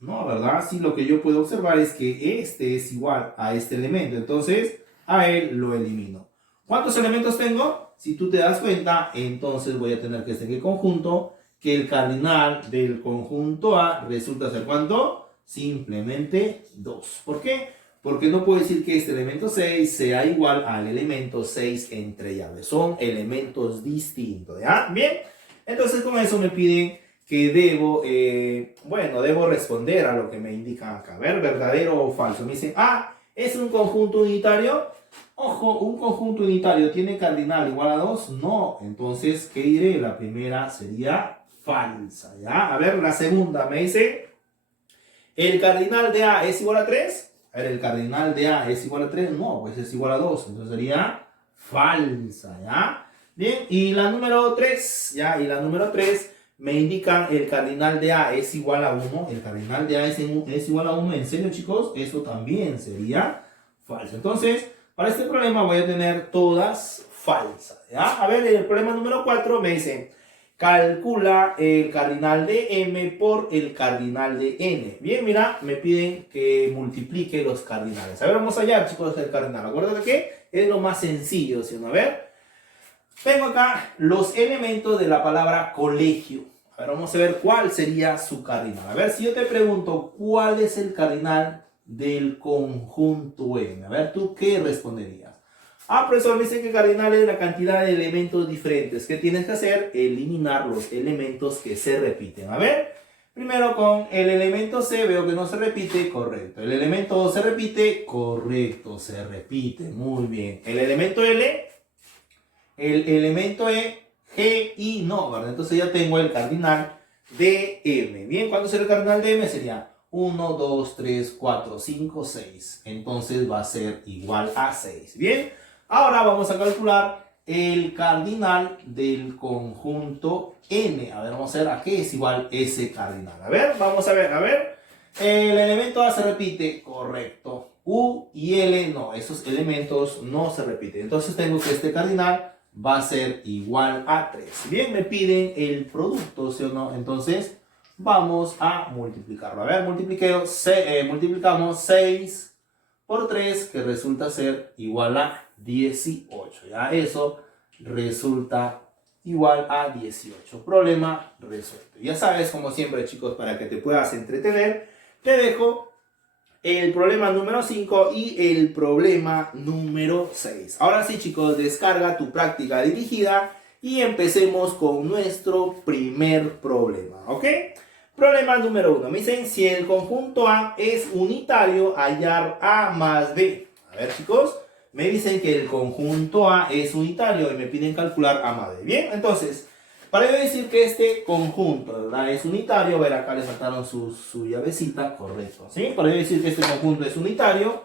No, ¿verdad? Sí, lo que yo puedo observar es que este es igual a este elemento. Entonces, a él lo elimino. ¿Cuántos elementos tengo? Si tú te das cuenta, entonces voy a tener que este conjunto, que el cardinal del conjunto A resulta ser ¿cuánto? Simplemente 2. ¿Por qué? Porque no puedo decir que este elemento 6 sea igual al elemento 6 entre llaves. Son elementos distintos, ¿ya? Bien, entonces con eso me piden que debo responder a lo que me indican acá. A ver, verdadero o falso. Me dicen, ¿es un conjunto unitario? Ojo, ¿un conjunto unitario tiene cardinal igual a 2? No. Entonces, ¿qué diré? La primera sería falsa, ¿ya? A ver, la segunda me dice, ¿el cardinal de A es igual a 3? A ver, ¿el cardinal de A es igual a 3? No, pues es igual a 2. Entonces sería falsa, ¿ya? Bien, y la número 3, ¿ya? Y la número 3 me indican el cardinal de A es igual a 1. El cardinal de A es igual a 1. ¿En serio, chicos? Eso también sería falso. Entonces, para este problema voy a tener todas falsas, ¿ya? A ver, el problema número 4 me dice, calcula el cardinal de M por el cardinal de N. Bien, mira, me piden que multiplique los cardinales. A ver, vamos allá, chicos, el cardinal. Acuérdate que es lo más sencillo, ¿sí? A ver, tengo acá los elementos de la palabra colegio. A ver, vamos a ver cuál sería su cardinal. A ver, si yo te pregunto, ¿cuál es el cardinal del conjunto M? A ver, ¿tú qué responderías? Profesor, me dice que cardinal es la cantidad de elementos diferentes. ¿Qué tienes que hacer? Eliminar los elementos que se repiten. A ver, primero con el elemento C veo que no se repite, correcto. El elemento 2 se repite, correcto, se repite, muy bien. El elemento L, el elemento E, G y no, ¿verdad? Entonces ya tengo el cardinal de M. Bien, ¿cuánto será el cardinal de M? Sería 1, 2, 3, 4, 5, 6. Entonces va a ser igual a 6. Bien, ahora vamos a calcular el cardinal del conjunto N. A ver, vamos a ver a qué es igual ese cardinal. A ver, vamos a ver. El elemento A se repite, correcto. U y L no, esos elementos no se repiten. Entonces tengo que este cardinal va a ser igual a 3. Bien, me piden el producto, ¿sí o no? Entonces vamos a multiplicarlo. A ver, multiplicamos 6 por 3, que resulta ser igual a 18. Ya eso resulta igual a 18. Problema resuelto. Ya sabes, como siempre, chicos, para que te puedas entretener, te dejo el problema número 5 y el problema número 6. Ahora sí, chicos, descarga tu práctica dirigida y empecemos con nuestro primer problema, ¿ok? Problema número 1. Me dicen, si el conjunto A es unitario, hallar A más B. A ver, chicos, me dicen que el conjunto A es unitario y me piden calcular A más B. Bien, entonces, para yo decir que este conjunto, ¿verdad?, es unitario, a ver, acá le faltaron su llavecita, correcto, ¿sí? Para yo decir que este conjunto es unitario,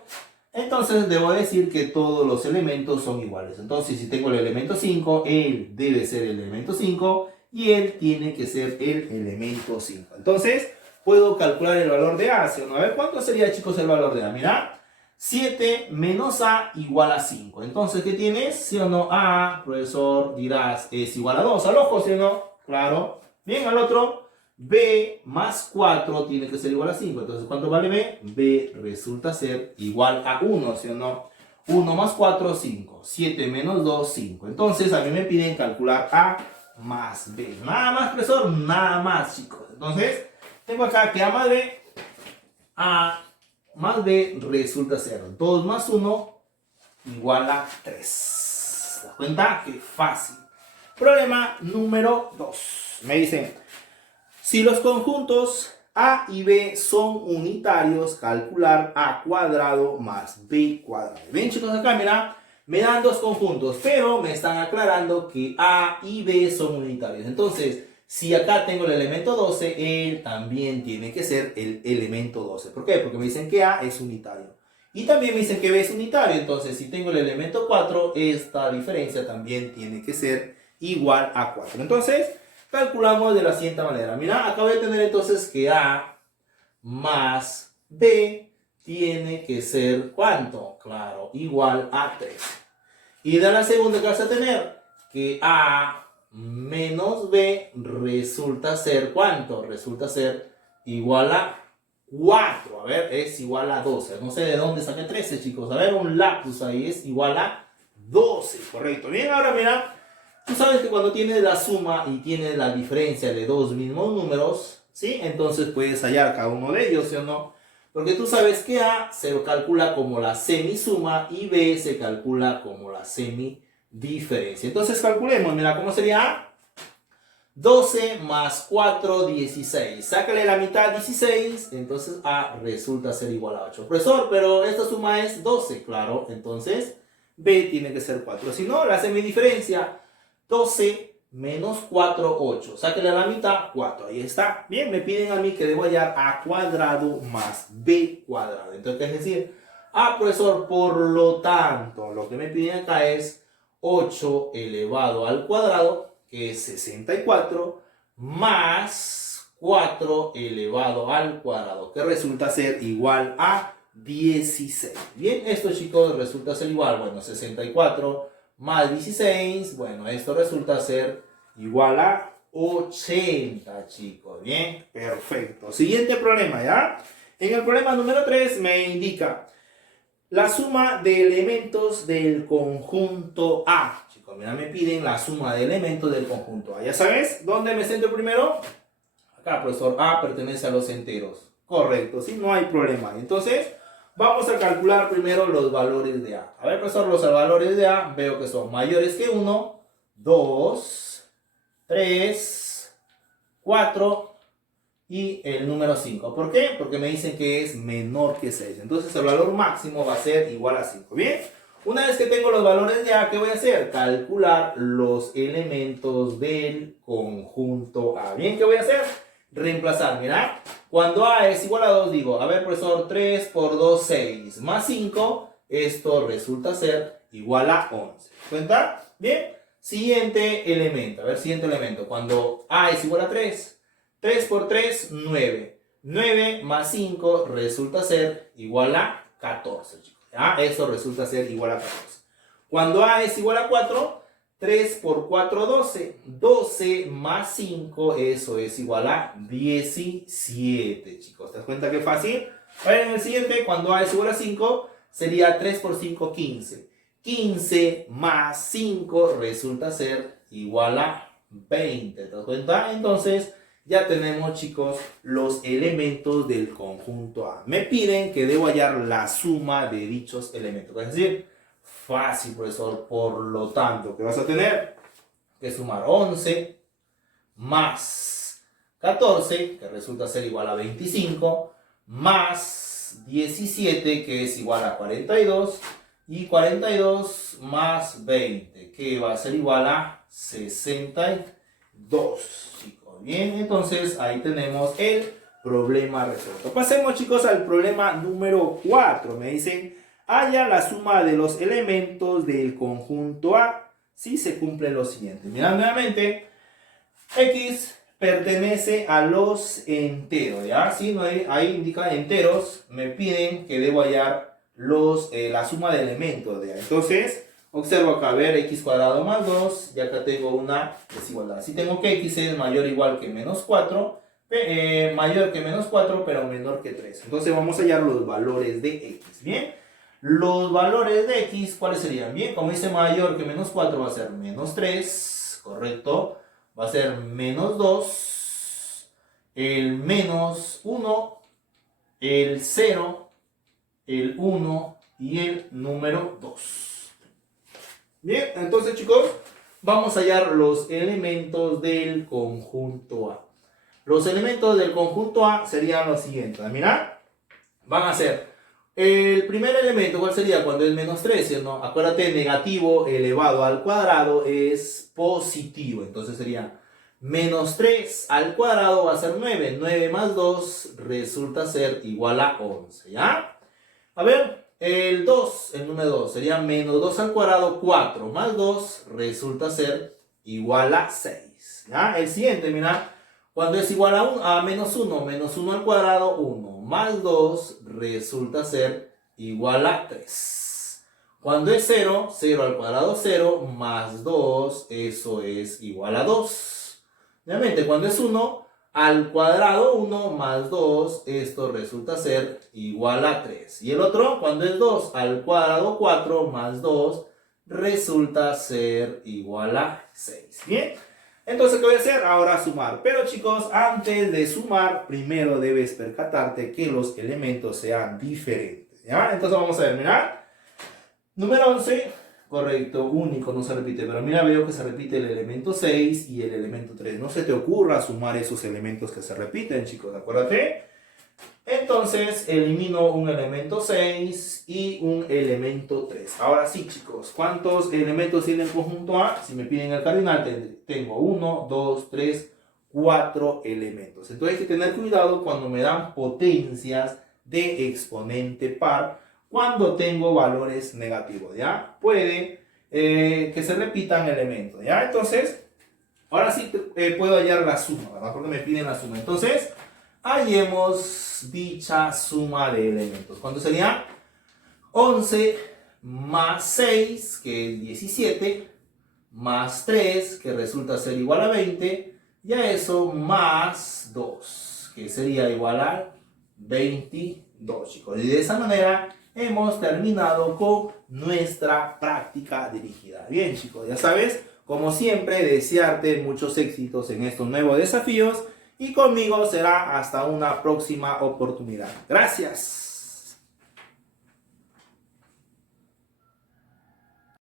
entonces debo decir que todos los elementos son iguales. Entonces, si tengo el elemento 5, él debe ser el elemento 5 y él tiene que ser el elemento 5. Entonces, puedo calcular el valor de A, ¿sí o no? A ver, ¿cuánto sería, chicos, el valor de A? Mira, 7 menos A igual a 5. Entonces, ¿qué tienes? ¿Sí o no? A, profesor, dirás, es igual a 2. Al ojo, ¿sí o no? Claro. Bien, al otro, B más 4 tiene que ser igual a 5. Entonces, ¿cuánto vale B? B resulta ser igual a 1, ¿sí o no? 1 más 4, 5. 7 menos 2, 5. Entonces, a mí me piden calcular A más B. Nada más, profesor, nada más, chicos. Entonces, tengo acá que A más B resulta ser 2 más 1 igual a 3. ¿Te das cuenta? ¡Qué fácil! Problema número 2. Me dicen, si los conjuntos A y B son unitarios, calcular A cuadrado más B cuadrado. Ven, chicos, acá, mira, me dan dos conjuntos, pero me están aclarando que A y B son unitarios. Entonces, si acá tengo el elemento 12, él también tiene que ser el elemento 12. ¿Por qué? Porque me dicen que A es unitario. Y también me dicen que B es unitario. Entonces, si tengo el elemento 4, esta diferencia también tiene que ser igual a 4. Entonces, calculamos de la siguiente manera. Mira, acá voy a tener entonces que A más B tiene que ser, ¿cuánto? Claro, igual a 3. Y de la segunda que vas a tener, que A menos B resulta ser, ¿cuánto? Resulta ser igual a 4. A ver, es igual a 12. No sé de dónde saqué 13, chicos. A ver, un lapsus ahí es igual a 12. Correcto. Bien, ahora mira. Tú sabes que cuando tienes la suma y tienes la diferencia de dos mismos números, ¿sí? Entonces puedes hallar cada uno de ellos, ¿sí o no? Porque tú sabes que A se calcula como la semisuma y B se calcula como la semidiferencia. Entonces calculemos, mira, ¿cómo sería A? 12 más 4, 16. Sácale la mitad, 16. Entonces A resulta ser igual a 8. Profesor, pero esta suma es 12. Claro, entonces B tiene que ser 4. Si no, la semidiferencia, 12 menos 4, 8. Sáquenle a la mitad, 4. Ahí está. Bien, me piden a mí que debo hallar A cuadrado más B cuadrado. Entonces, ¿qué es decir? Profesor, por lo tanto, lo que me piden acá es 8 elevado al cuadrado, que es 64, más 4 elevado al cuadrado, que resulta ser igual a 16. Bien, esto, chicos, resulta ser igual, bueno, 64 más 16, bueno, esto resulta ser igual a 80, chicos. Bien, perfecto. Siguiente problema, ¿ya? En el problema número 3 me indica la suma de elementos del conjunto A. Chicos, mira, me piden la suma de elementos del conjunto A. ¿Ya sabes dónde me centro primero? Acá, profesor, A pertenece a los enteros. Correcto, sí, no hay problema. Entonces, vamos a calcular primero los valores de A. A ver, profesor, los valores de A veo que son mayores que 1, 2, 3, 4 y el número 5. ¿Por qué? Porque me dicen que es menor que 6. Entonces, el valor máximo va a ser igual a 5. Bien, una vez que tengo los valores de A, ¿qué voy a hacer? Calcular los elementos del conjunto A. Bien, ¿qué voy a hacer? Reemplazar, mira. Cuando A es igual a 2, digo, a ver, profesor, 3 por 2, 6, más 5, esto resulta ser igual a 11. ¿Cuenta? Bien. Siguiente elemento, a ver, siguiente elemento. Cuando A es igual a 3, 3 por 3, 9. 9 más 5 resulta ser igual a 14, chicos. ¿Ya? Eso resulta ser igual a 14. Cuando A es igual a 4, 3 por 4, 12. 12 más 5, eso es igual a 17, chicos. ¿Te das cuenta qué fácil? A ver, en el siguiente, cuando A es igual a 5, sería 3 por 5, 15. 15 más 5 resulta ser igual a 20. ¿Te das cuenta? Entonces, ya tenemos, chicos, los elementos del conjunto A. Me piden que debo hallar la suma de dichos elementos. Es decir, fácil, profesor. Por lo tanto, ¿qué vas a tener? Que sumar 11 más 14, que resulta ser igual a 25, más 17, que es igual a 42, y 42 más 20, que va a ser igual a 62, chicos. Bien, entonces ahí tenemos el problema resuelto. Pasemos, chicos, al problema número 4. Me dicen, halla la suma de los elementos del conjunto A si se cumple lo siguiente. Mirad nuevamente, X pertenece a los enteros, ¿ya? Si no hay, ahí indica enteros, me piden que debo hallar la suma de elementos de A. Entonces, observo acá, a ver, x cuadrado más 2, y acá tengo una desigualdad. Si tengo que x es mayor o igual que menos 4, mayor que menos 4, pero menor que 3. Entonces vamos a hallar los valores de x, ¿bien? Los valores de x, ¿cuáles serían? Bien, como dice mayor que menos 4, va a ser menos 3, ¿correcto? Va a ser menos 2, el menos 1, el 0, el 1 y el número 2. Bien, entonces, chicos, vamos a hallar los elementos del conjunto A. Los elementos del conjunto A serían los siguientes. Mira, van a ser el primer elemento, ¿cuál sería? Cuando es menos 13, ¿no? Acuérdate, negativo elevado al cuadrado es positivo. Entonces sería menos 3 al cuadrado va a ser 9. 9 más 2 resulta ser igual a 11, ¿ya? A ver, el 2, el número 2, sería menos 2 al cuadrado, 4 más 2 resulta ser igual a 6. ¿Ya? El siguiente, mira, cuando es igual a menos 1, menos 1 al cuadrado, 1 más 2 resulta ser igual a 3. Cuando es 0, 0 al cuadrado, 0 más 2, eso es igual a 2. Nuevamente, cuando es 1, al cuadrado 1 más 2, esto resulta ser igual a 3. Y el otro, cuando es 2 al cuadrado 4 más 2, resulta ser igual a 6. Bien, entonces, ¿qué voy a hacer? Ahora sumar. Pero chicos, antes de sumar, primero debes percatarte que los elementos sean diferentes. ¿Ya? Entonces vamos a ver, mirad. Número 11. Correcto, único, no se repite, pero mira, veo que se repite el elemento 6 y el elemento 3. No se te ocurra sumar esos elementos que se repiten, chicos, acuérdate. Entonces, elimino un elemento 6 y un elemento 3. Ahora sí, chicos, ¿cuántos elementos tiene el conjunto A? Si me piden el cardinal, tengo 1, 2, 3, 4 elementos. Entonces hay que tener cuidado cuando me dan potencias de exponente par, cuando tengo valores negativos, ¿ya? Puede que se repitan elementos, ¿ya? Entonces, ahora sí puedo hallar la suma, ¿verdad? Porque me piden la suma. Entonces, hallemos dicha suma de elementos. ¿Cuánto sería? 11 más 6, que es 17, más 3, que resulta ser igual a 20, y a eso más 2, que sería igual a 22, chicos. Y de esa manera hemos terminado con nuestra práctica dirigida. Bien, chicos, ya sabes, como siempre, desearte muchos éxitos en estos nuevos desafíos y conmigo será hasta una próxima oportunidad. Gracias.